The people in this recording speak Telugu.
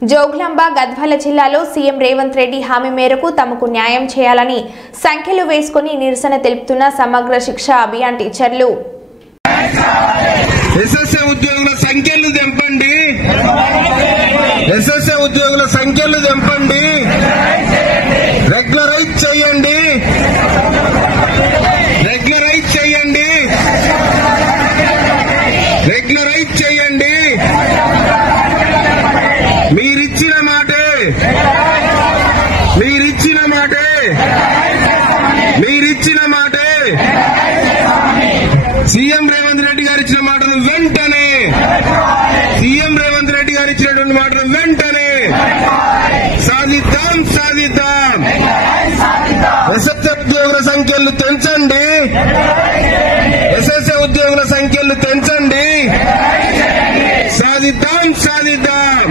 జోగులాంబ గద్వాల జిల్లాలో సీఎం రేవంత్ రెడ్డి హామీ మేరకు తమకు న్యాయం చేయాలని సంఖ్యలు వేసుకుని నిరసన తెలుపుతున్న సమగ్ర శిక్ష అభియాన్ టీచర్లు. ఎస్ఎస్ఏ ఉద్యోగుల సంఖ్యలు తెంపండి, ఎస్ఎస్ఏ ఉద్యోగుల సంఖ్యలు తెంపండి, రెగ్యులరైజ్ చేయండి, రెగ్యులరైజ్ చేయండి, రెగ్యులరైజ్ చేయండి. మీరిచ్చిన మాటే, మీరిచ్చిన మాటే, మీరిచ్చిన మాటే సీఎం రేవంత్ రెడ్డి గారు ఇచ్చిన మాటను వెంటనే, సీఎం రేవంత్ రెడ్డి గారు ఇచ్చినటువంటి మాటను వెంటనే సాధిద్దాం, సాధిద్దాం. ఎస్ఎస్ఏ ఉద్యోగుల సంఖ్యలు పెంచండి, ఎస్ఎస్ఏ ఉద్యోగుల సంఖ్యలు పెంచండి, సాధిద్దాం, సాధిద్దాం.